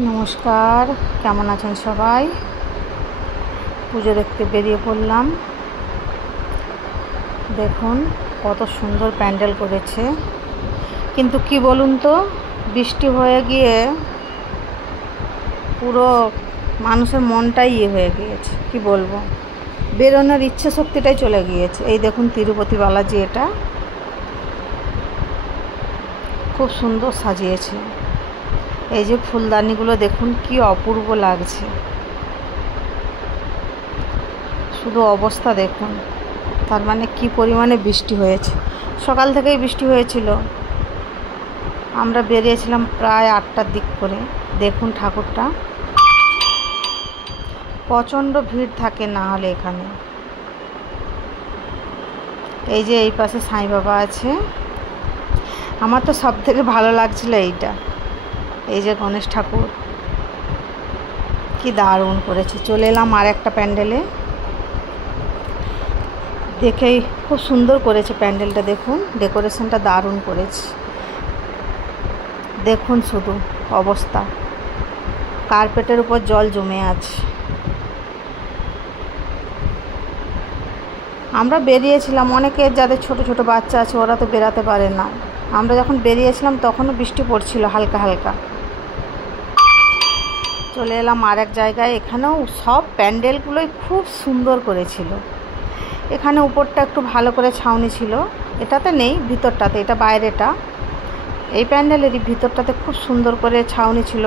নমস্কার, কেমন আছেন সবাই? পুজো দেখতে বেরিয়ে পড়লাম। দেখুন কত সুন্দর প্যান্ডেল করেছে, কিন্তু কি বলুন তো, বৃষ্টি হয়ে গিয়ে পুরো মানুষের মনটাই হয়ে গিয়েছে। কি বলবো, বেরোনোর ইচ্ছে শক্তিটাই চলে গিয়েছে। এই দেখুন তিরুপতি বালাজি, এটা খুব সুন্দর সাজিয়েছে। এই যে ফুলদানিগুলো দেখুন কি অপূর্ব লাগছে, শুধু অবস্থা দেখুন। তার মানে কি পরিমাণে বৃষ্টি হয়েছে, সকাল থেকেই বৃষ্টি হয়েছিল। আমরা বেরিয়েছিলাম প্রায় 8টার দিক করে। দেখুন ঠাকুরটা, প্রচণ্ড ভিড় থাকে না হলে এখানে। এই যে এই পাশে সাঁই বাবা আছে। আমার তো সব থেকে ভালো লাগছিল এইটা, এই যে গণেশ ঠাকুর, কি দারুণ করেছে। চলে এলাম আর একটা প্যান্ডেলে, দেখেই খুব সুন্দর করেছে প্যান্ডেলটা। দেখুন ডেকোরেশনটা দারুণ করেছে। দেখুন শুধু অবস্থা, কার্পেটের উপর জল জমে আছে। আমরা বেরিয়েছিলাম, অনেকে যাদের ছোট ছোট বাচ্চা আছে ওরা তো বেরাতে পারে না। আমরা যখন বেরিয়েছিলাম তখনও বৃষ্টি পড়ছিল হালকা হালকা। চলে এলাম আর এক জায়গায়, এখানেও সব প্যান্ডেলগুলোই খুব সুন্দর করেছিল। এখানে উপরটা একটু ভালো করে ছাউনি ছিল, এটাতে নেই, ভিতরটাতে, এটা বাইরেটা। এই প্যান্ডেলেরই ভিতরটাতে খুব সুন্দর করে ছাউনি ছিল,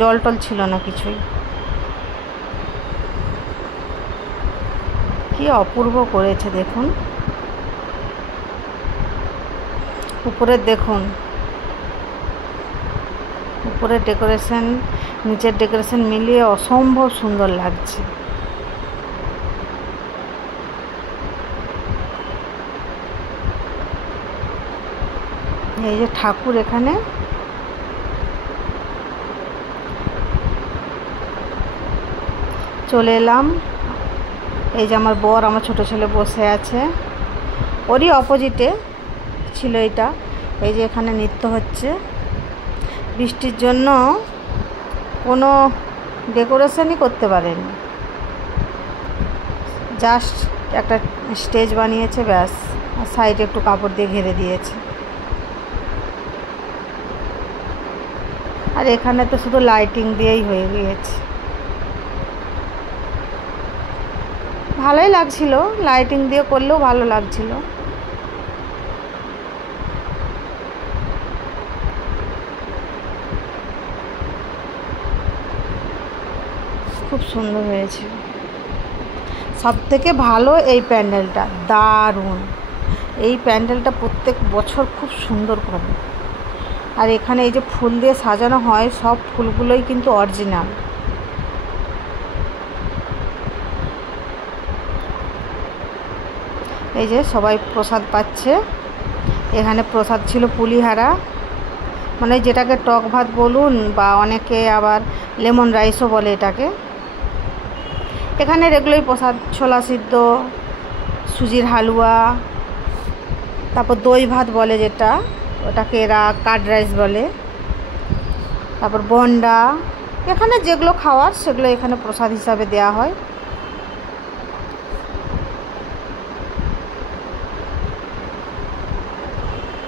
জল টল ছিল না কিছুই। কি অপূর্ব করেছে দেখুন। উপরের দেখুন, উপরের ডেকোরেশন নিচের ডেকোরেশন মিলিয়ে অসম্ভব সুন্দর লাগছে। এই যে ঠাকুর, এখানে চলে এলাম। এই যে আমার বর, আমার ছোট ছেলে বসে আছে, ওরই অপোজিটে ছিল এটা। এই যে এখানে নৃত্য হচ্ছে। বৃষ্টির জন্য কোনো ডেকোরেশনই করতে পারেনি, জাস্ট একটা স্টেজ বানিয়েছে ব্যাস, আর সাইডে একটু কাপড় দিয়ে ঘিরে দিয়েছে। আর এখানে তো শুধু লাইটিং দিয়েই হয়ে গিয়েছে। ভালোই লাগছিল, লাইটিং দিয়ে করলেও ভালো লাগছিল। খুব সুন্দর হয়েছে। সব থেকে ভালো এই প্যান্ডেলটা, দারুণ। এই প্যান্ডেলটা প্রত্যেক বছর খুব সুন্দর করে। আর এখানে এই যে ফুল দিয়ে সাজানো হয়, সব ফুলগুলোই কিন্তু অরিজিনাল। এই যে সবাই প্রসাদ পাচ্ছে। এখানে প্রসাদ ছিল পুলিহারা, মানে যেটাকে টক ভাত বলুন, বা অনেকে আবার লেমন রাইসও বলে এটাকে। এখানের এগুলোই প্রসাদ, ছোলা সিদ্ধ, সুজির হালুয়া, তারপর দই ভাত বলে যেটা, ওটাকে এরা কার্ড রাইস বলে, তারপর বন্ডা। এখানে যেগুলো খাওয়ার সেগুলো এখানে প্রসাদ হিসাবে দেয়া হয়।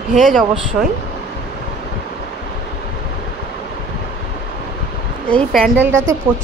ভেজ অবশ্যই। এই প্যান্ডেলটাতে প্রচুর